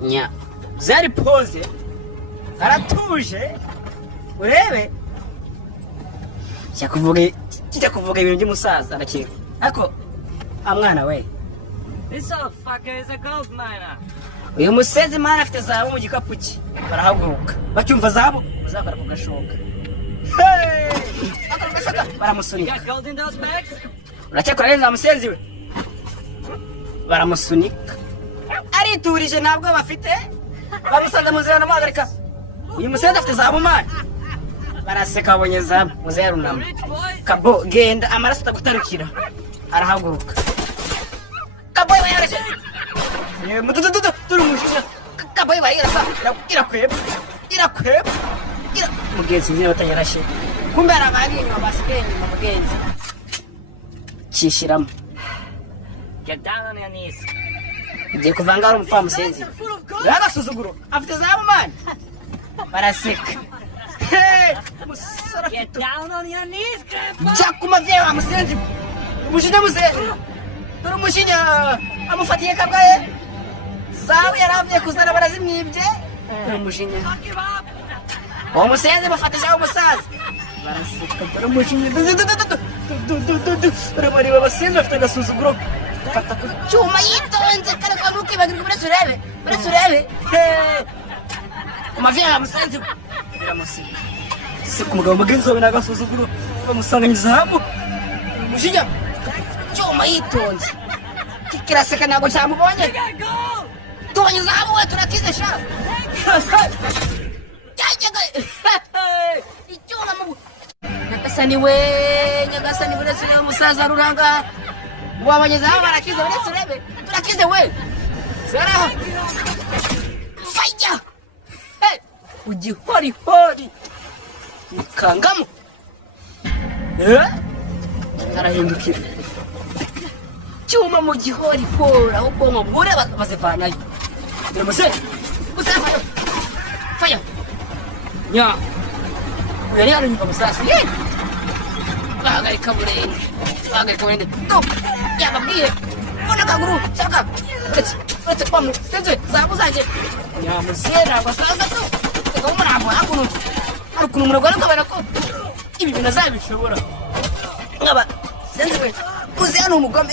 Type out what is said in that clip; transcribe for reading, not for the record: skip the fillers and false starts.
nya zari pose aratuje urebe kijya kuvuga ibintu by'umusaza arakira ariko amwana we This old fucker is a gold miner. uyu musezi mana afite zahabu mu gikapu cye barahaguruka bacyumva zahabu bazakora ku gashoka baramusunika Got gold in those bags? uracyakora neza musenzi we baramusunika ariturije ntabwo bafite bamusanze mu nzira namuhagarika uyu musenzi afite zahabu mana baraseka babonye zahabu muze yarunama Rich boy? kabo genda amaraso atagutarukira arahaguruka kabo yarashe mudududu turi umushinya kabo yarasa irakweba mugenzi nyine batanyarashe kumbe arabagi inyuma basigaye inyuma mugenzi kishiramo Get down on your knees. igiye kuvanga ari umupfamusenzi yagasuzuguro afite zahabu mani baraseka umusore Get afite down on your knees, Grandpa! jya ku mavyeyi wa musenzi umujinya musenzi dore umujinya amufatiye kabwaye zahabu yaravuye kuzana barazimwibye dore umujinya Don't give up! uwo musenzi bafatishaho umusaza baraseka dore umujinya urabona abasenzi bafite agasuzuguro fata ku cyuma yitonze kare kwa ntukibagirwe buretse urebe ku mavyeyi wa musenzi biramuseka seka umugabo mugenzi wawe n'agasuzuguro bamusanganye zahabu umujinya cyuma yitonze kiraseka ntabwo cyamubonye You got gold! tubonye zahabu we turakize sha icyuma mu nyagasani buretse urebe umusaza ruranga wabonye zahabu barakize buretse urebe turakize we zaraho faya ugihorihori ikangamo arahindukira cyuma mu gihorihori aho ubwonko bure bazivanayo dore musore musore faya nya uyu yari yarunyuka musaza bahagarika burende yababwiye mbona akaguru shaka uretse kwa musenzi zahabu zanjye nyamuziye ntabwo asaza tu reka umurambo hari ukuntu umuntu agomba kubona ko ibi bintu azabishobora nkaba senzi we uzi hano umugome